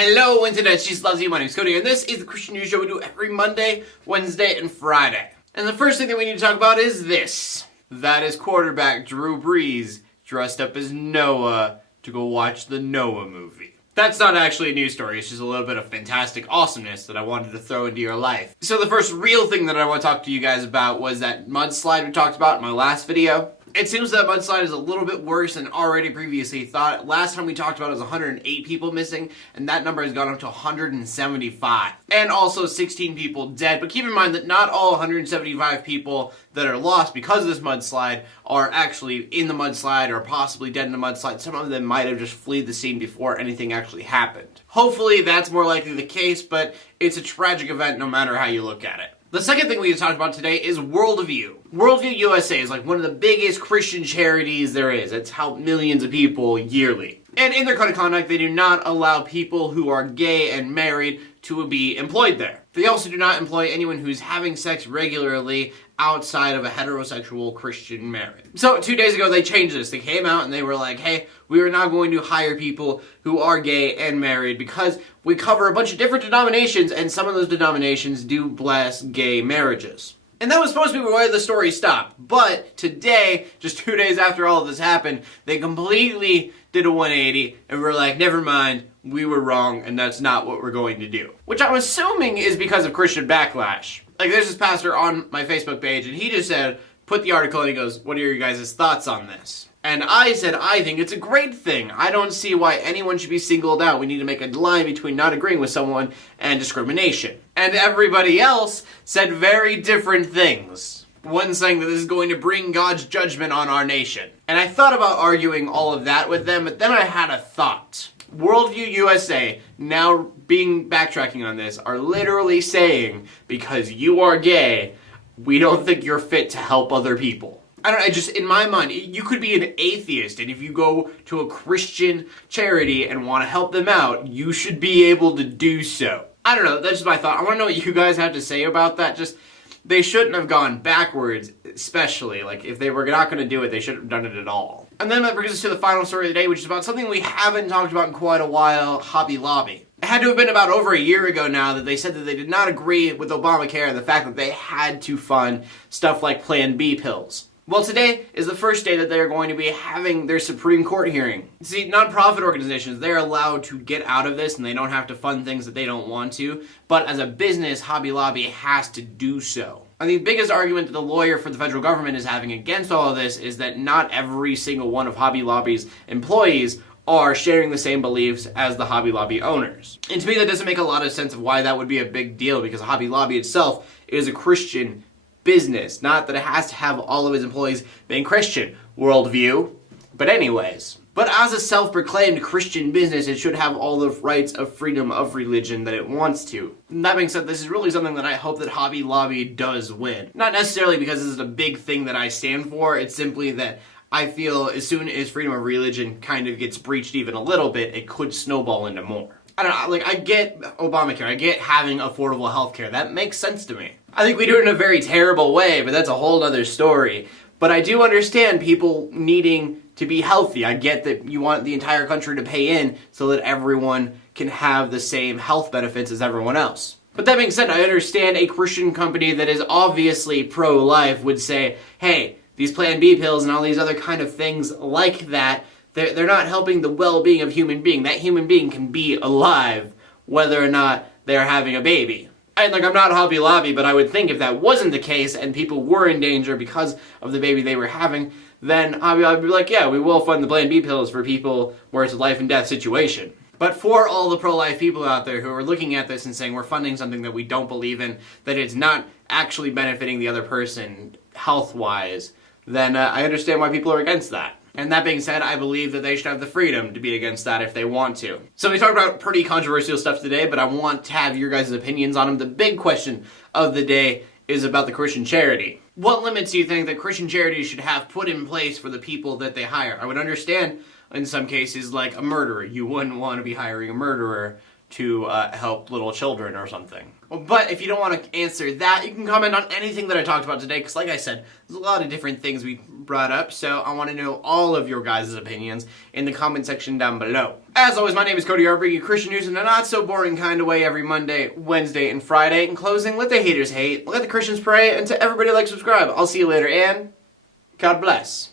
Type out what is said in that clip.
Hello, Internet, she loves you. My name is Cody, and this is the Christian News Show we do every Monday, Wednesday, and Friday. And the first thing that we need to talk about is this. That is quarterback Drew Brees dressed up as Noah to go watch the Noah movie. That's not actually a news story, it's just a little bit of fantastic awesomeness that I wanted to throw into your life. So the first real thing that I want to talk to you guys about was that mudslide we talked about in my last video. It seems that mudslide is a little bit worse than already previously thought. Last time we talked about it was 108 people missing, and that number has gone up to 175. And also 16 people dead. But keep in mind that not all 175 people that are lost because of this mudslide are actually in the mudslide or possibly dead in the mudslide. Some of them might have just fled the scene before anything actually happened. Hopefully that's more likely the case, but it's a tragic event no matter how you look at it. The second thing we need to talk about today is Worldview. Worldview USA is like one of the biggest Christian charities there is. It's helped millions of people yearly. And in their code of conduct, they do not allow people who are gay and married to be employed there. They also do not employ anyone who's having sex regularly outside of a heterosexual Christian marriage. So 2 days ago, they changed this. They came out and they were like, hey, we are now going to hire people who are gay and married because we cover a bunch of different denominations and some of those denominations do bless gay marriages. And that was supposed to be where the story stopped. But today, just 2 days after all of this happened, they completely did a 180 and were like, never mind, we were wrong and that's not what we're going to do. Which I'm assuming is because of Christian backlash. Like there's this pastor on my Facebook page and he just said, put the article and he goes, what are your guys' thoughts on this? And I said, I think it's a great thing. I don't see why anyone should be singled out. We need to make a line between not agreeing with someone and discrimination. And everybody else said very different things. One saying that this is going to bring God's judgment on our nation. And I thought about arguing all of that with them, but then I had a thought. Worldview USA, now backtracking on this, are literally saying, because you are gay, we don't think you're fit to help other people. In my mind, you could be an atheist, and if you go to a Christian charity and want to help them out, you should be able to do so. I don't know, that's just my thought. I want to know what you guys have to say about that. They shouldn't have gone backwards, especially. Like, if they were not going to do it, they shouldn't have done it at all. And then that brings us to the final story of the day, which is about something we haven't talked about in quite a while, Hobby Lobby. It had to have been about over a year ago now that they said that they did not agree with Obamacare and the fact that they had to fund stuff like Plan B pills. Well, today is the first day that they're going to be having their Supreme Court hearing. See, nonprofit organizations, they're allowed to get out of this and they don't have to fund things that they don't want to. But as a business, Hobby Lobby has to do so. And the biggest argument that the lawyer for the federal government is having against all of this is that not every single one of Hobby Lobby's employees are sharing the same beliefs as the Hobby Lobby owners. And to me, that doesn't make a lot of sense of why that would be a big deal, because Hobby Lobby itself is a Christian business, not that it has to have all of his employees being Christian. Worldview. But anyways. But as a self-proclaimed Christian business, it should have all the rights of freedom of religion that it wants to. And that being said, this is really something that I hope that Hobby Lobby does win. Not necessarily because this is a big thing that I stand for, it's simply that I feel as soon as freedom of religion kind of gets breached even a little bit, it could snowball into more. I don't know, like, I get Obamacare, I get having affordable healthcare, that makes sense to me. I think we do it in a very terrible way, but that's a whole other story. But I do understand people needing to be healthy. I get that you want the entire country to pay in so that everyone can have the same health benefits as everyone else. But that being said, I understand a Christian company that is obviously pro-life would say, hey, these Plan B pills and all these other kind of things like that, they're not helping the well-being of human being. That human being can be alive whether or not they're having a baby. And like, I'm not Hobby Lobby, but I would think if that wasn't the case and people were in danger because of the baby they were having, then Hobby Lobby would be like, yeah, we will fund the Plan B pills for people where it's a life and death situation. But for all the pro-life people out there who are looking at this and saying we're funding something that we don't believe in, that it's not actually benefiting the other person health-wise, then I understand why people are against that. And that being said, I believe that they should have the freedom to be against that if they want to. So we talked about pretty controversial stuff today, but I want to have your guys' opinions on them. The big question of the day is about the Christian charity. What limits do you think that Christian charities should have put in place for the people that they hire? I would understand in some cases, like a murderer. You wouldn't want to be hiring a murderer to help little children or something. But if you don't want to answer that, you can comment on anything that I talked about today, because like I said, there's a lot of different things we brought up, so I want to know all of your guys' opinions in the comment section down below. As always, my name is Cody. I bring you Christian news in a not-so-boring kind of way every Monday, Wednesday, and Friday. In closing, let the haters hate, let the Christians pray, and to everybody like, subscribe. I'll see you later, and God bless.